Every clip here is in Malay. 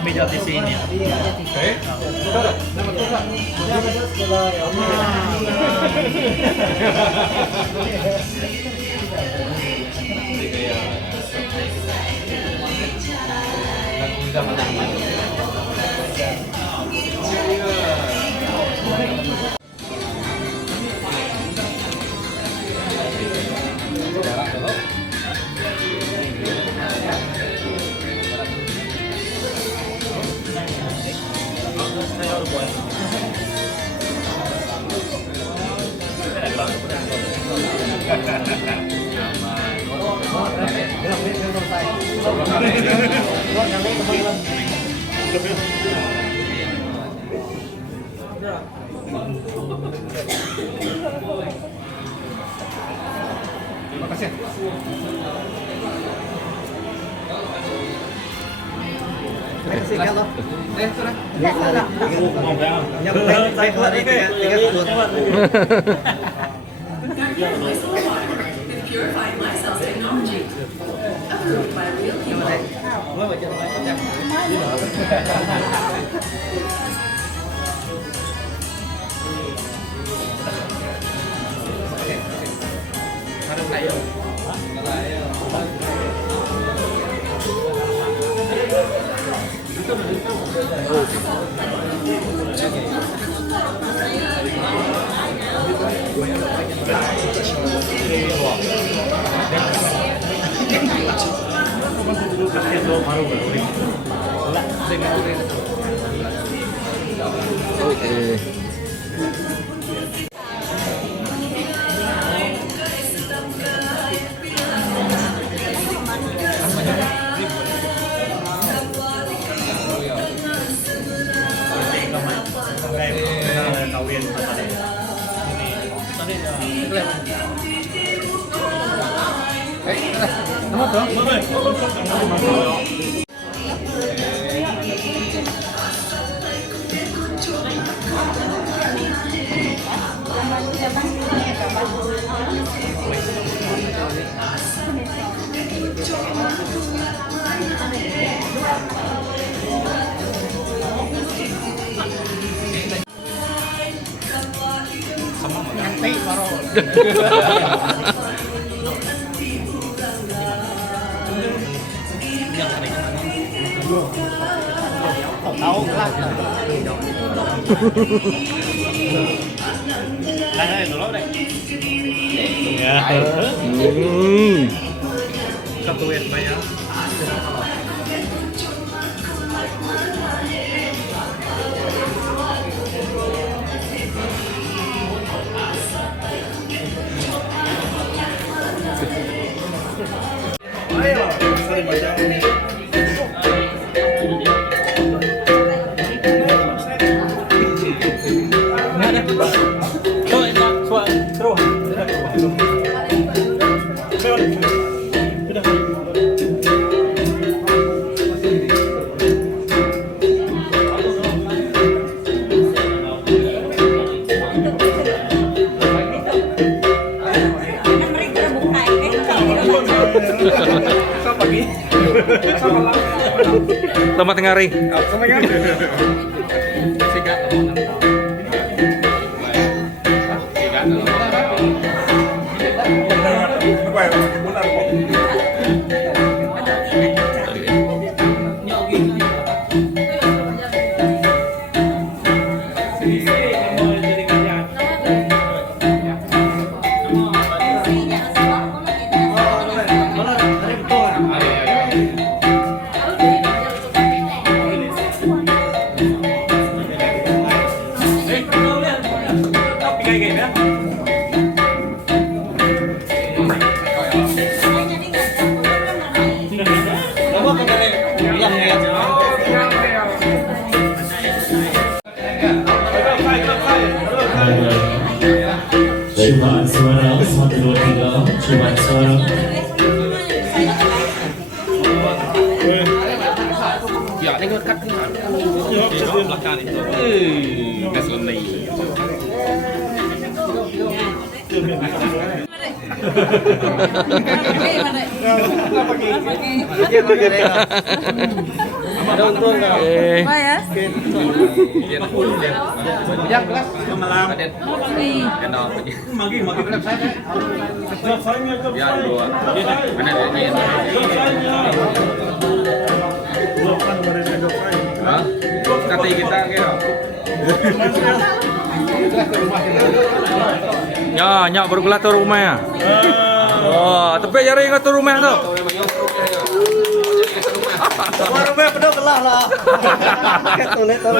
Video di sini. Oke. Terima kasih. Kalau sudah. Saya keluar tiga Purified Lysol technology. Approved by real people. Tahu lah. Tanya dulu deh. Ya. Satu yang banyak. Ayo, sering baca ini. Selamat ngari. Benar Cobaan suara 123 cobaan suara. Ya, ini kat ni. Belakang itu. Kesan ni. Kata kita kira. Ya, baru kelas tu rumah ya. Oh, tapi jari ingat tu rumah tu. Rumah penuh kelah lah. Tulis tahu.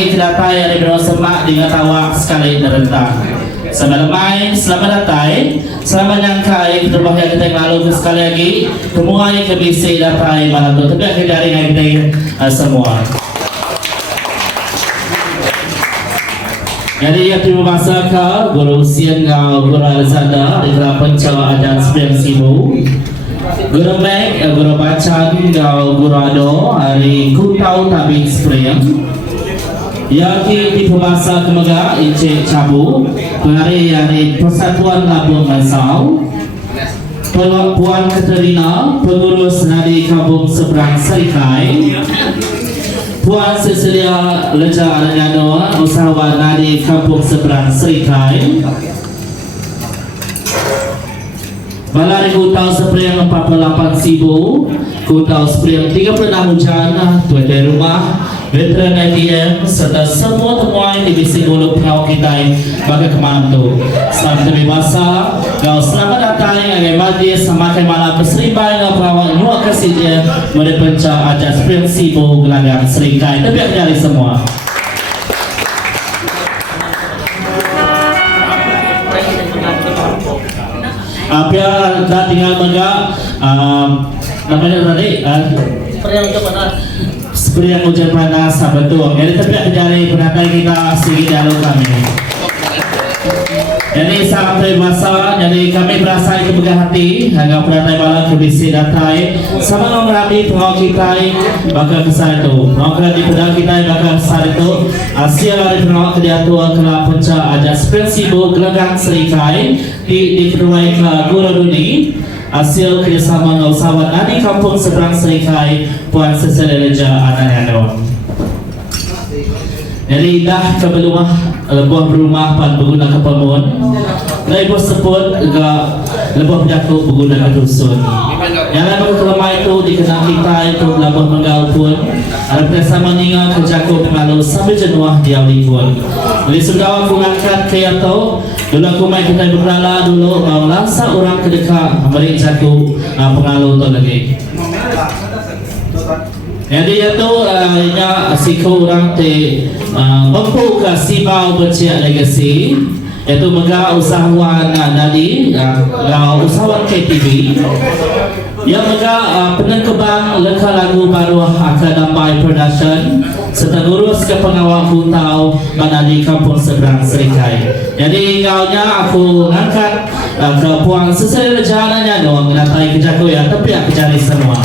Yang datang yang diberi semak dengan tawak sekali derentang. Selamat datang, selamat nyangkai kedua yang kita lalu sekali lagi. Kemudian ke BC datang malam tu. Tapi akhir dari kita semua. Jadi yang terima kasih ke Guru Sian Guru Alexander di dalam pencawa adat Sepiang Sibu. Guru Mek, Guru Bacan, Guru Ado hari Kutau Tabing Spring. Yang di pemasa kemega Encik Cabu penari dari Persatuan Labuan Bansau, Puan Katerina pengurus dari Kampung Seberang Serikai, Puan Cecilia Leja Aranyano, usahawan dari Kampung Seberang Serikai. Balai Kutau Sepriang 48.000, Kutau Sepriang 36 hujan, tuan dari rumah, veteran ITM serta semua temuan di Bising Ulu Pengawal kita bagi kemana tu. Selamat terbebasa, kau selamat datang agai majlis semakin malam berserimbai dengan pengawal nyuak kasihnya pada penca ajar Sepriang Sibu Gelanggang Serikai. Tapi dari semua. Apia dah tinggal megak namanya tadi seperti yang hujan panas betul. Jadi tapi dari penatai kita segi dialog kami. Jadi sangat terbiasa. Jadi kami berasa itu bergah hati agar penatai bala kebisi datai sama mengambil pengawal kita bakal kesal itu. Maka di pedang kita bakal kesal itu. Asia dari pengawal kediatua kena penca ajar Sprensibu Gelanggang Serikai di Keruai ke Guru Duni. Hasil kerjasama dengan usahawan dari Kampung Seberang Serikai Puan Cecilia Leja Aranyano. Jadi dah ke buah berumah pan berguna ke pemun. Ibu sebut juga lebuh berjatuh berguna ke dusun. Yang lain kelemahan itu dikenal kita itu lebuh menggal pun. Ada kerjasama dengan kejaku pengalu sambil jenuah diawali pun. Jadi sudah aku angkat ke itu. Dulu aku main kita berlala dulu langsa orang kedekat beri jaku pengalu tu lagi. Jadi itu nya siku orang te mampu ke sibau berciak legasi itu mega usahawan dari usahawan KTV yang mega penangkebang leka lagu baru Akadamai Production serta ngurus ke pengawal Kutau mana di Kampung Seberang Serikai. Jadi ngaunya aku ngangkat ke Puan Cecilia Leja Aranyano mengenai kejaku ya tapi aku cari semua.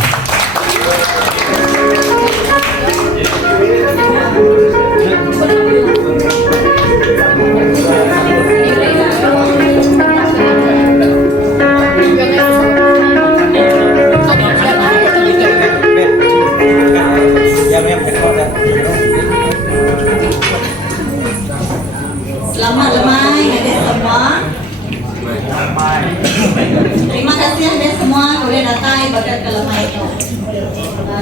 Selamat lemai adik semua. Terima kasih adik semua boleh datang bagat ke lemai itu.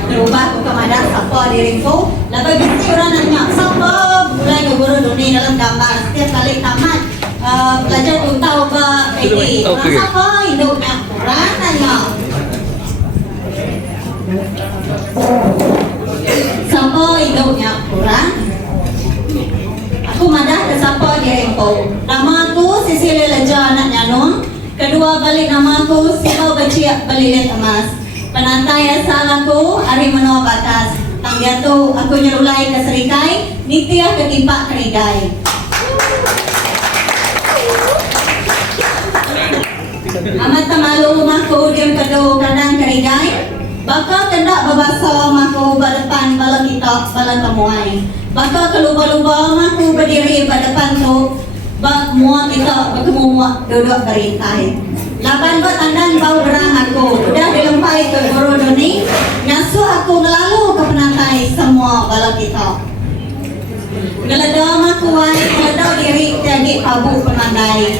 Terubah ke kepada siapa diriku. Lepas itu orang nanya siapa mulai ke Guru Duni dalam gambar. Setiap kali tamat pelajar pun tahu ke ini. Orang siapa hidupnya. Orang nanya siapa hidupnya orang. Aku madah ke siapa diriku. Nama aku Cecilia Leja Aranyano. Kedua balik nama aku Sibau Berciak Belilit Emas. Penantai asal aku Ari Menua Batas. Tanggia tu aku nyerulai ke Serikai, Nitya ke Timpak Kerigai. Amat malu maku diam kedu kadang Kerigai. Bakal kendak berbasa maku berdepan bala kita bala temuai. Bakal kelupa-lupa maku berdiri pada depan tu bak muat kita berkemu duduk berintai. Lapan buat tandan bau berang aku udah dilempai ke Guru Duni. Ngasuh aku ngelalu ke penantai semua bala kita. Ngeledah maku wai, ngeledah diri jadi pabu pemandai.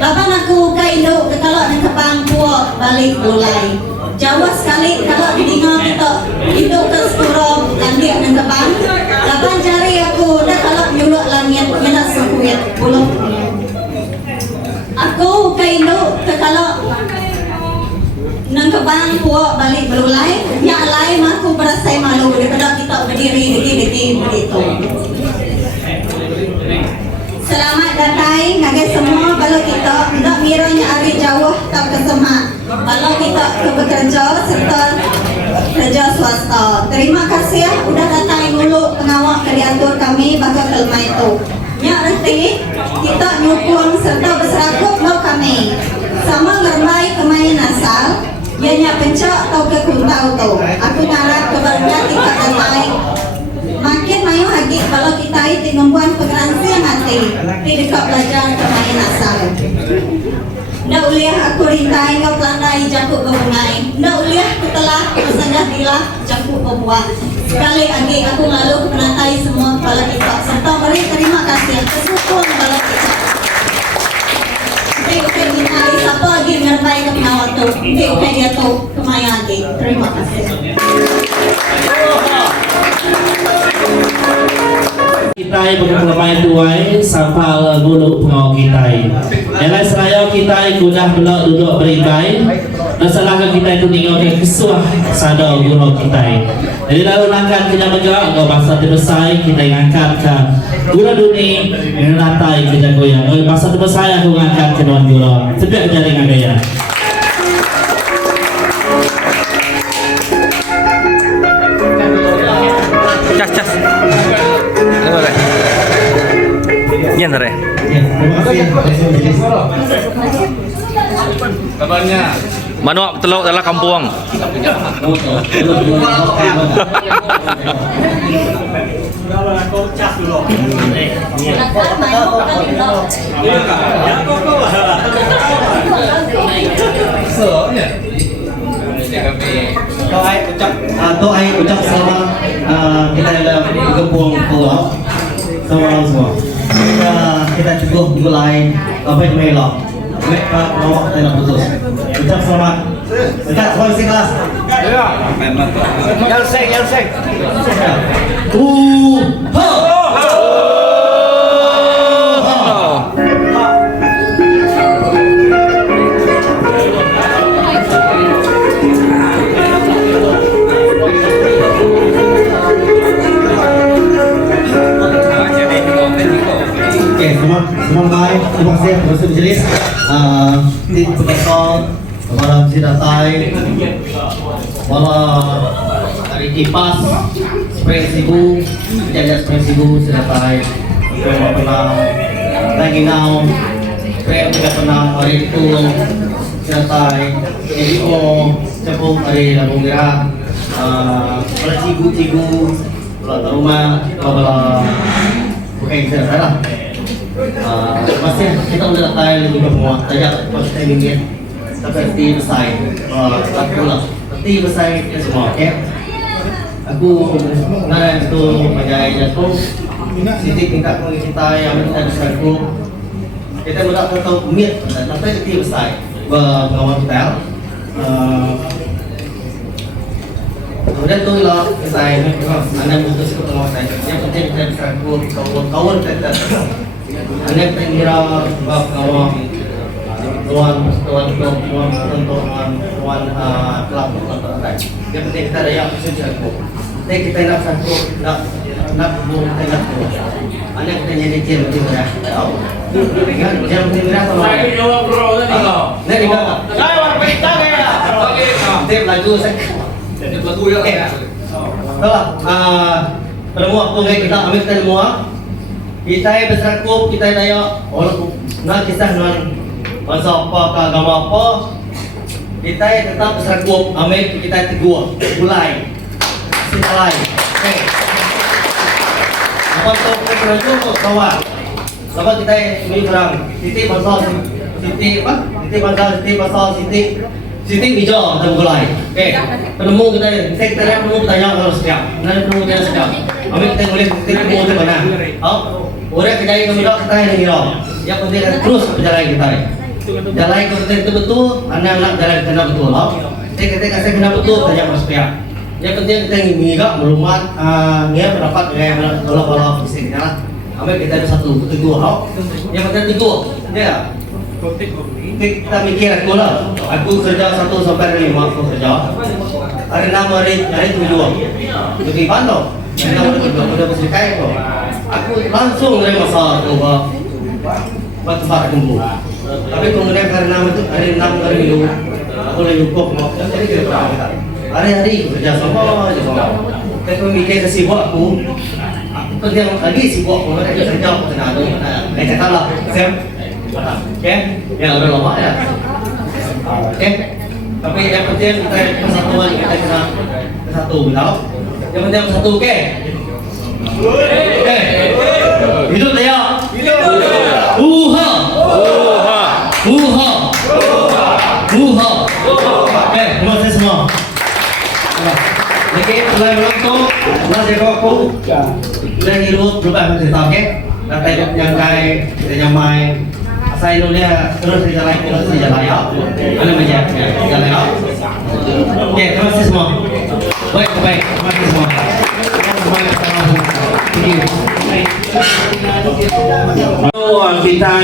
Lapan aku ke induk kekalak dan kebang puak balik bulai. Jauh sekali kalau didengar kita hidup ke sepuluh landia dan kebang. Lapan jari aku dah kalau nyuluk langit nyenak sekuit buluh. Aku ke induk ke kalau nang kebang puak balik belulai. Nyak lain aku berasa malu daripada kita berdiri dikit-dikit begitu. Selamat datang bagi semua kalau kita hendak miranya hari jauh tak kesemak. Kalau kita ke bekerja serta kerja swasta. Terima kasih sudah datang dulu pengawal kreator kami bakal kelma itu. Nyak nanti kita nyukun serta berserakup lo kami. Sama ngermai kemain asal. Ya nyak pencak atau ke kuntau tu. Aku ngarap keberanian kita datang. Makin mayu lagi kalau kita itu membuat pengeransi yang hati di dekat belajar kemain asal. Ndak uliah aku rintai kau pelandai jakuk kebungai. Ndak uliah aku telah bersanjah dilah jakuk pembuat. Sekali lagi aku lalu menatai semua kepala kita serta beri terima kasih atas sukun kepala kita. Oke kita siapa lagi ngertai ke penawat tu. Oke dia tu kemaya lagi. Terima kasih. Kita berkelamai tuai sampai guluk pengawal kita. Ialah seraya kita kudah belak duduk beribai. Dan salahkan kita itu tinggal ke kesuah sada guru kita. Jadi lalu langkah kita bergerak ke bahasa terbesar kita ngangkat ke guru dunia menatai kita goyang. Bahasa terbesar aku ngangkat ke tuan guru. Setiap jaringan gaya. Cas. Tengok deh. Yan deh. Kabarnya. Manuk teluk dalam kampung. Tôi ai ucap selamat kita dalam gembung pulau semua. Kita cukup mulai apa yang melok. Mereka bawa kita putus. Ucap selamat. Kita semua isi kelas. Yelsek. Semua baik, terima kasih Profesor Majelis, tim penonton, para pensidatai, para dari kipas, spray sibu, jajan spray sibu, sidatai, spray penang, lagi now, spray juga penang, hari itu, sidatai, jadi cepuk hari lalu merah, para cigu, para rumah, para bukan sidatai lah. Masih kita udah datang juga semua, tajak kita ingin seperti besar, aku lah, seperti besar kita semua, oke? Aku nak itu menjadi jatuh, sidik tingkat kita yang kita bisa aku, kita mudah tahu umit, tapi seperti besar, pengawal hotel. Kemudian tu lah besar, anda putus ke pengawal hotel, yang penting kita bisa aku kawan kita. Anda pengira bahwa tuan kelab. Yang penting kita ada yang sejauh. Tapi kita nak satu nak buat nak. Anda kita jadi ciri merah. Jangan merah sama. Saya jawab bro tadi kau. Nanti kau. Saya warna hitam ya. Tip lagu saya. Tip lagu ya. Tahu. Pada waktu kita ambil semua. Kita berserkup, kita daya orang nak kisah dengan masa apa ke agama apa, kita tetap berserkup, ambil kita tegur, mulai, mulai. Apa tu kita berserkup kawan, sebab kita ini orang, titik masa, titik apa, titik masa, titik masa, titik hijau dan mulai. Penemu kita penemu bertanya kalau setiap, nanti penemu dia setiap, ambil kita boleh titik penemu di mana, orang kita yang tidak kita yang hirau. Yang penting terus berjalan kita. Jalan kita itu betul, anak-anak jalan kena betul. Kita kasih kena betul saja mas pihak. Yang penting kita ingin mengigak, melumat, dia mendapat gaya bola fisik kita lah. Ambil kita ada satu tegur. Yang penting tegur, dia. Kita mikir aku lah. Aku kerja 1 sampai 5 aku kerja. Hari 6 hari 7. Jadi bandung. Kita udah berserikai kok. Aku langsung dari masa tu buat tempat kumpul. Tapi kemudian karena itu hari 6 hari 7 aku lagi cukup mau jadi kita berangkat. Hari-hari kerja sama aja sama. Tapi mikir sibuk aku yang lagi sibuk aku ada kerja aku kena tu. Cakap lah, Sam. Okay, yang udah lama ya. Okay, tapi yang penting kita persatuan kita kena satu tahu. Yang penting satu, okay. Hidup dia. Uha. Terima kasih semua. Lagi mulai menonton, mulai jago aku. Mulai hidup berubah menjadi oke. Nanti yang kaya kita nyamai. Saya dunia terus dijalan ya. Ada banyak jalan ya. Oke, terima kasih semua. Baik, terima kasih semua. Kita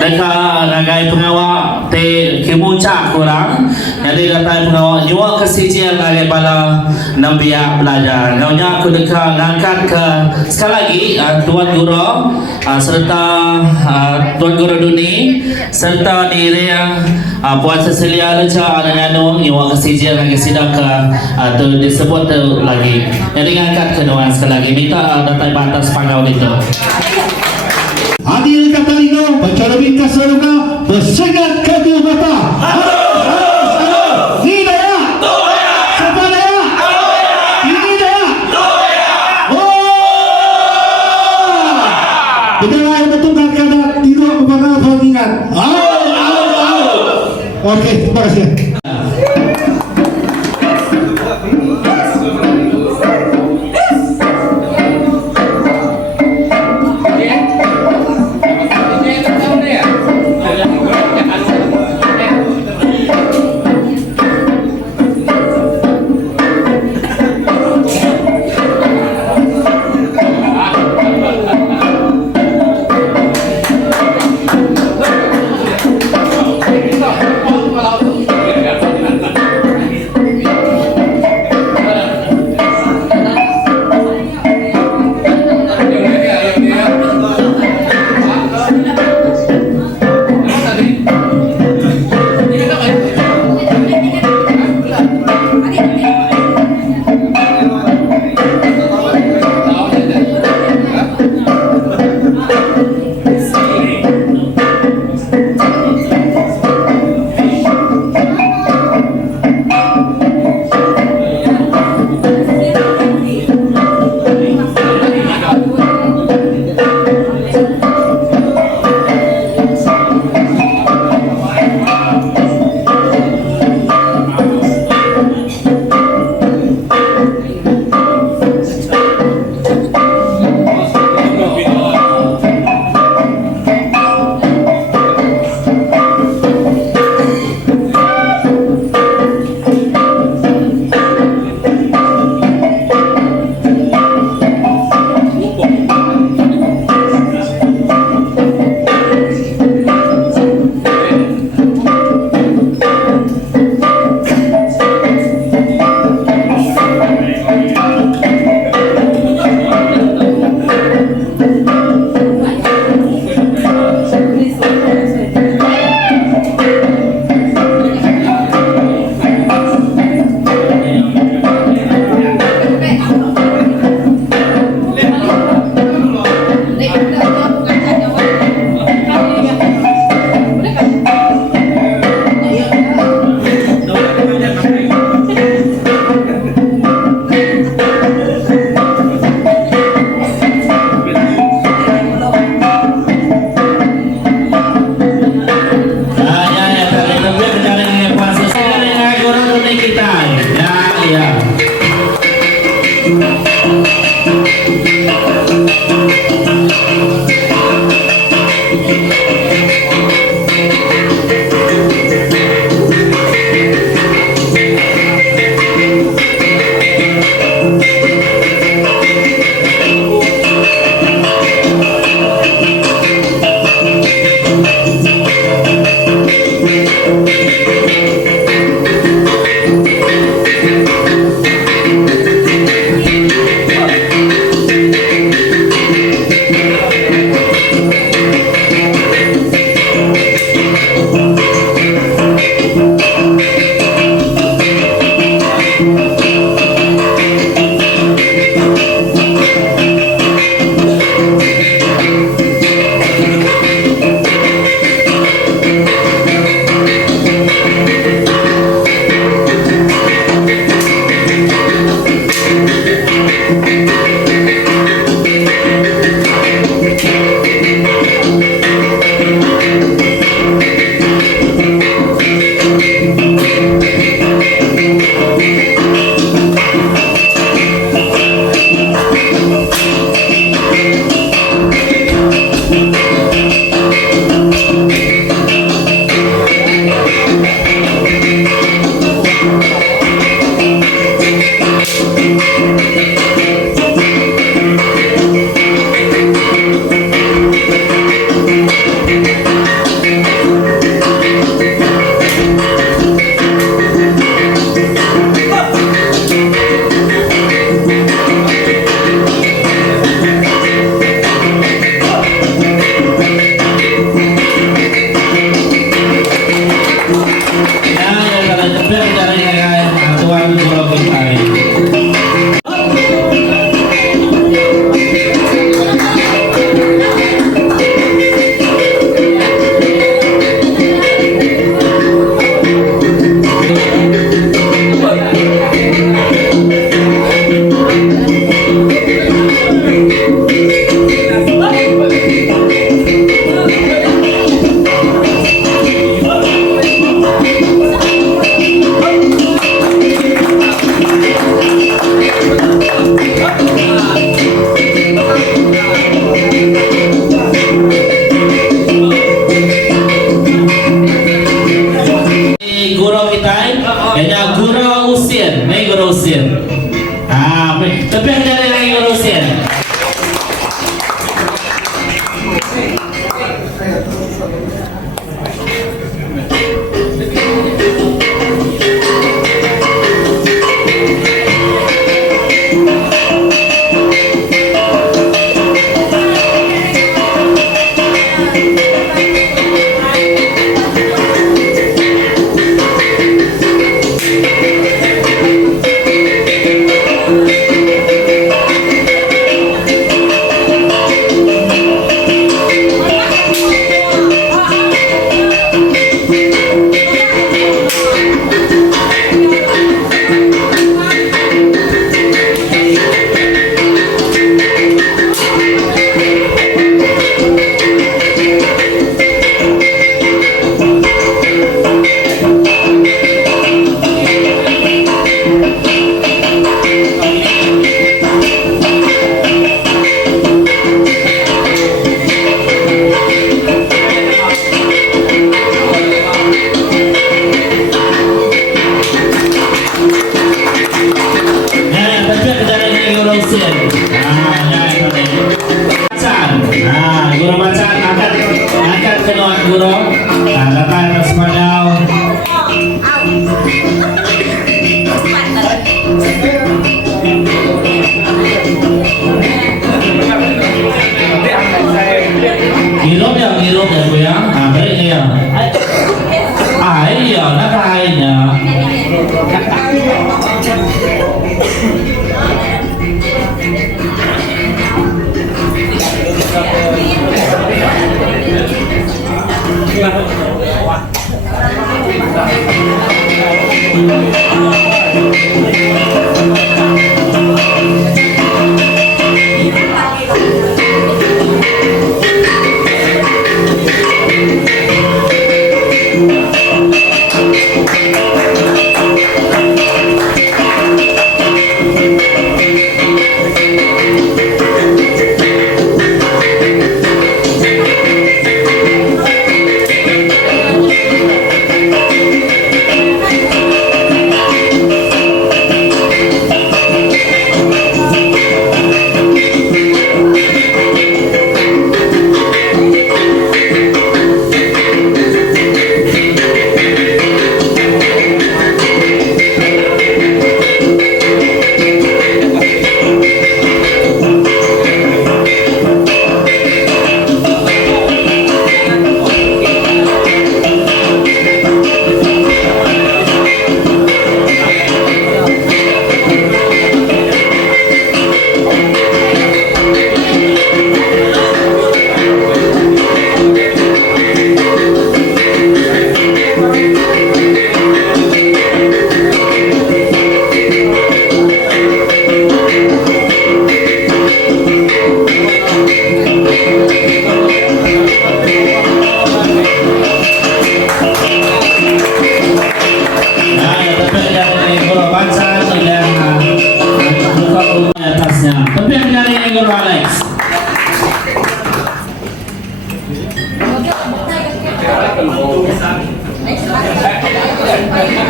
dekat ragai pengawal te kemuncak kurang jadi datang pengawal juga kesijil ragai bala nambiak belajar naunya aku dekat ngangkat ke sekali lagi Tuan Guru serta Tuan Guru Duni serta diri yang Puan Cecilia Leca dengan Nuang juga kesijil ragai sidang ke tu disebut tu lagi jadi ngangkat ke Nuang sekali lagi minta datang batas pangau itu. Adil Katarino, Pancarabi Kasaruga, bersegat kedua mata. Ini daya. Siapa daya? Ini daya. Oh. Betul yang betul kata tidak berbakal pertandingan. Oke, terima kasih.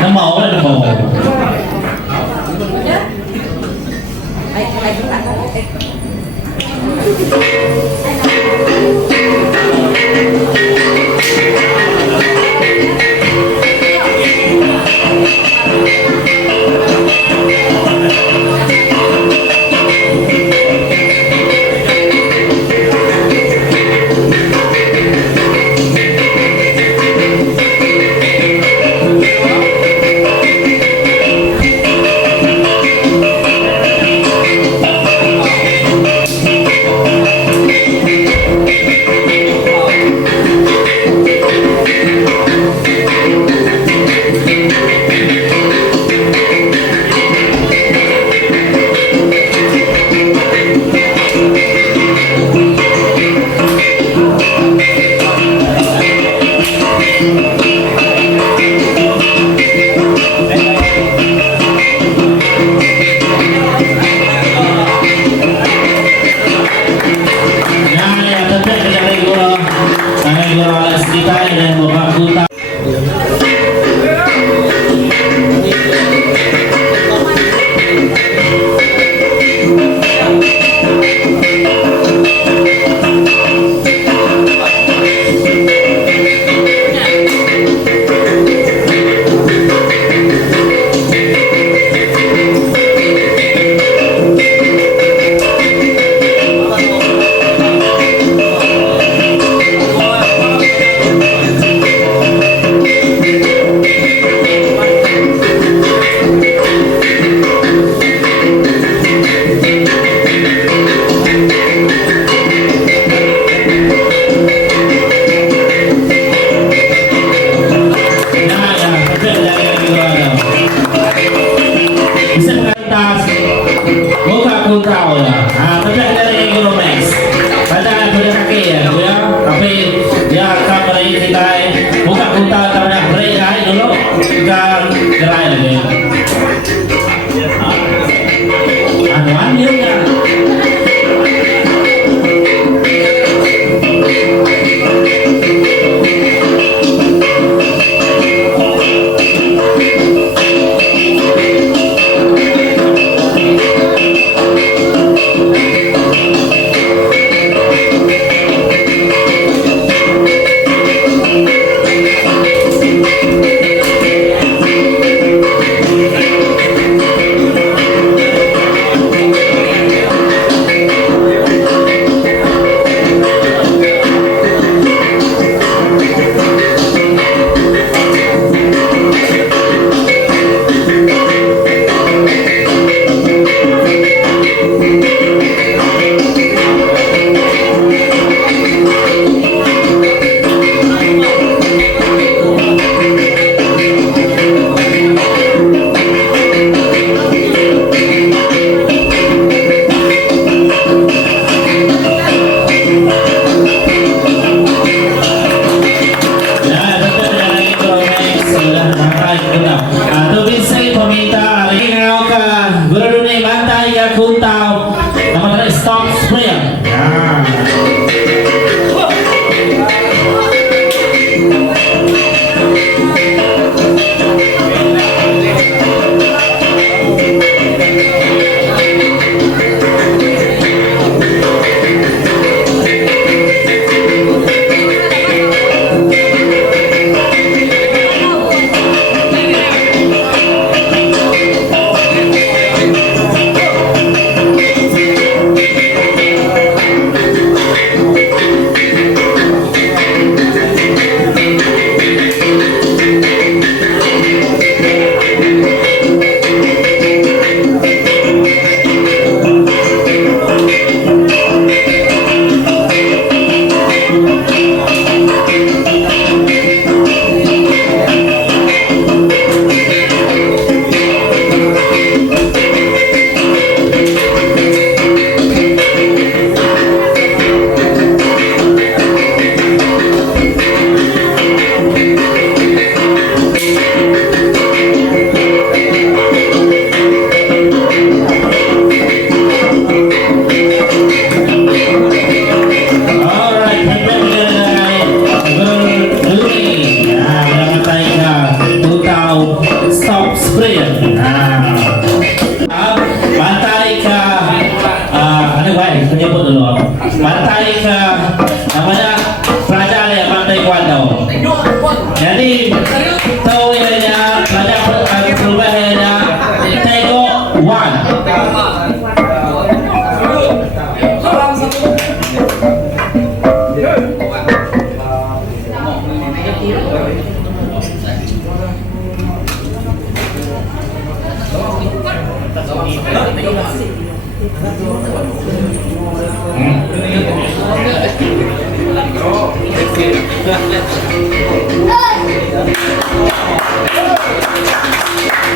Nó màu Hãy subscribe cho kênh Ghiền Mì Gõ để không bỏ lỡ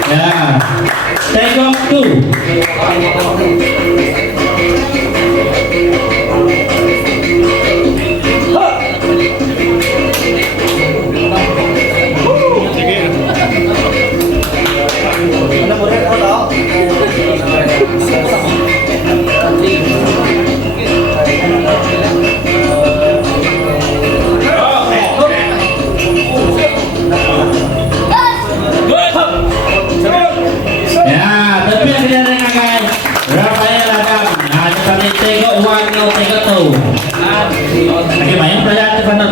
Ya, tengok tuh. Mana boleh kau tahu? Ya, tapi yang dia dengarkan Rafael Adam. Nah, kita tengok warna tengok tuh. Lagi banyak pelajaran ke sana.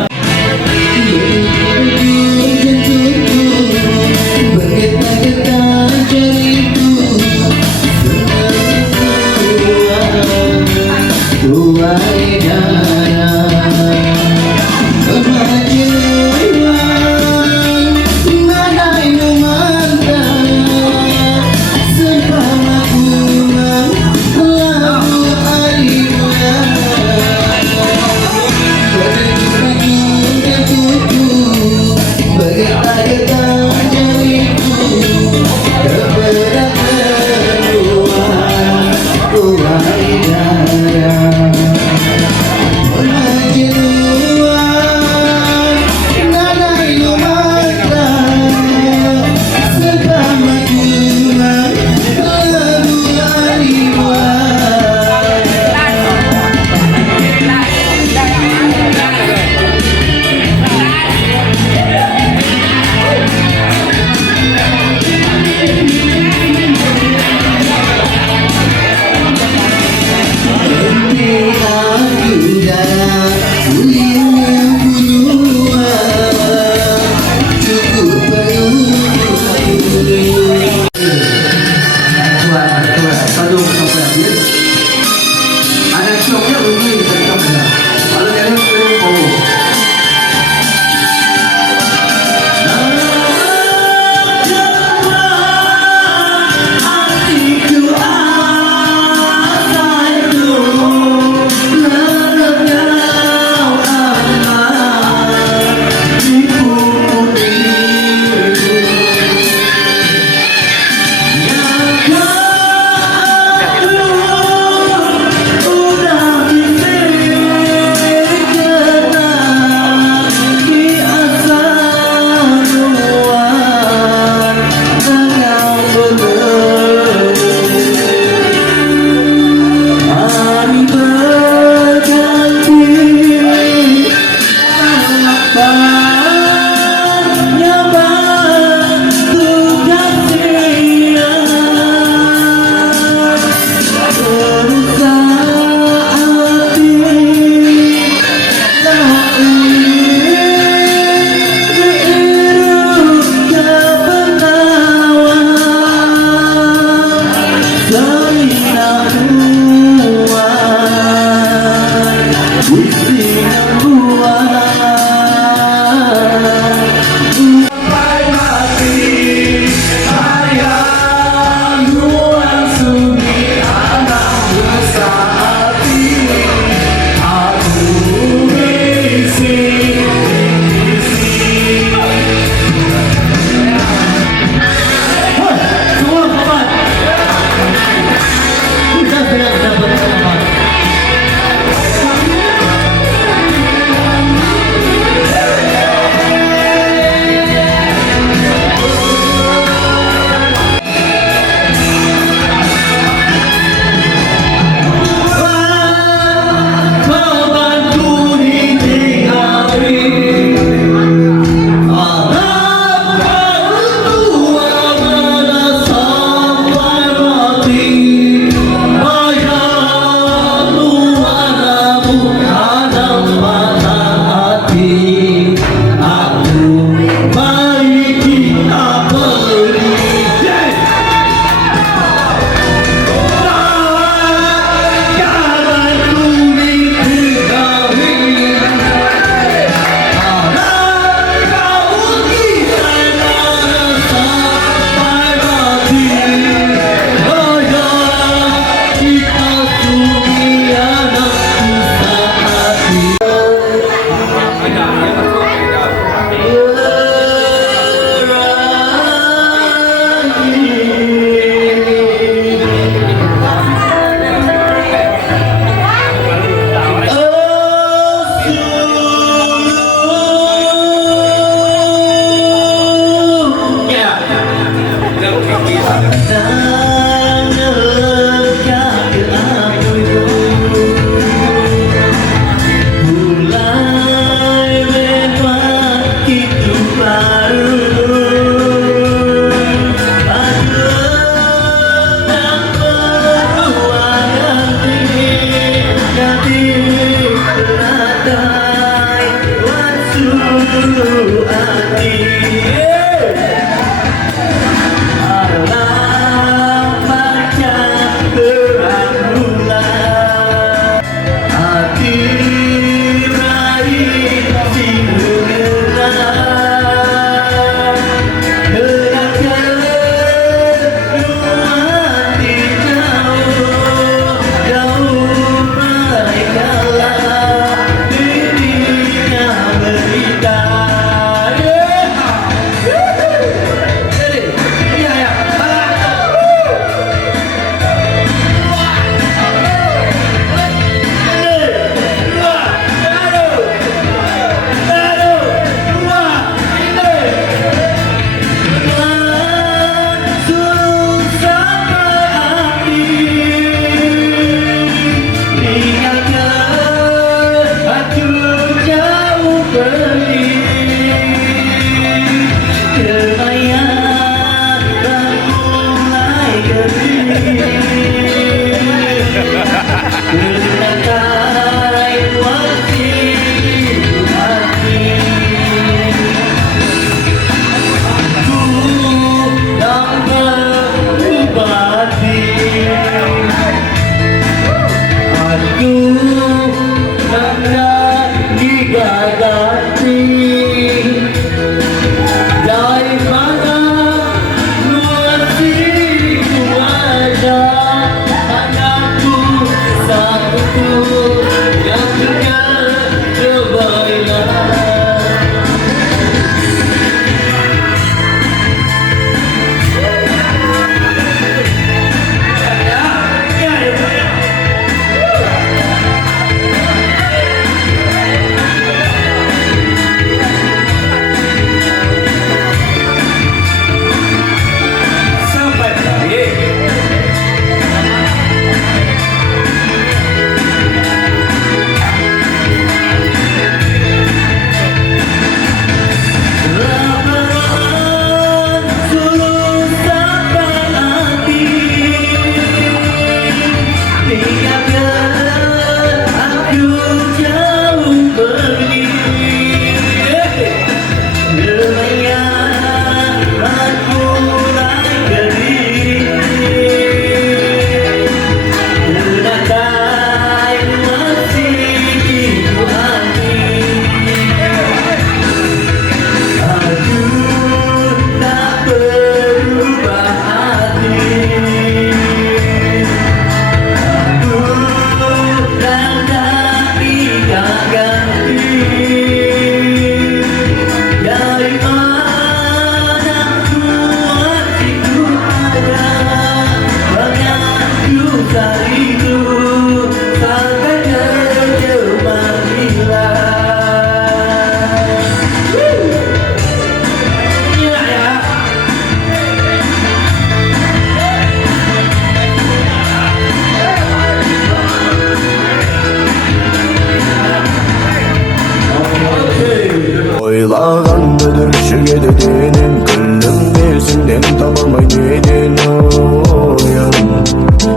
Oylağandadır şu gedediğinin Kıllım dersinden tamamay dedin oyan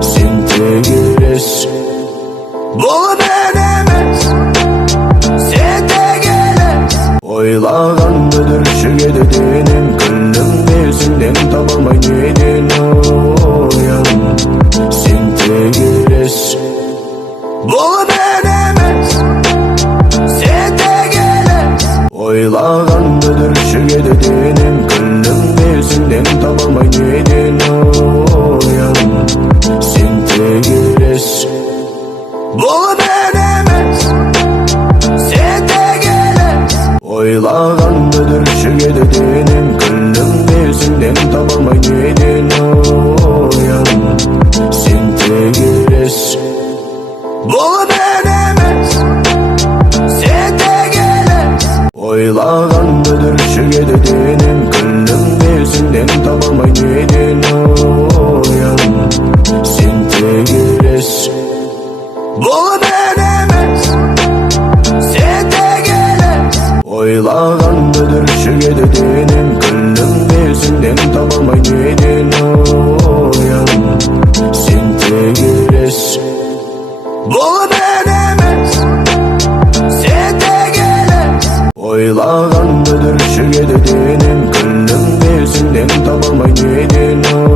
Sinte gires Bu denemez Sente geles Oylağandadır şu gedediğinin Kıllım dersinden tamamay dedin oyan Sinte gires Bu denemez Sente geles Oylağandadır şu gedediğinin Kıllım dersinden tamamay dedin oyan Sinte gires Bu denemez Sente geles Oylağandadır şu gedediğinin Kıllım dersinden tamamay dedin oyan Sinte gires Bu denemez Sente geles Oylağandadır şu gedediğinin Kıllım dersinden tamamay dedin oyan no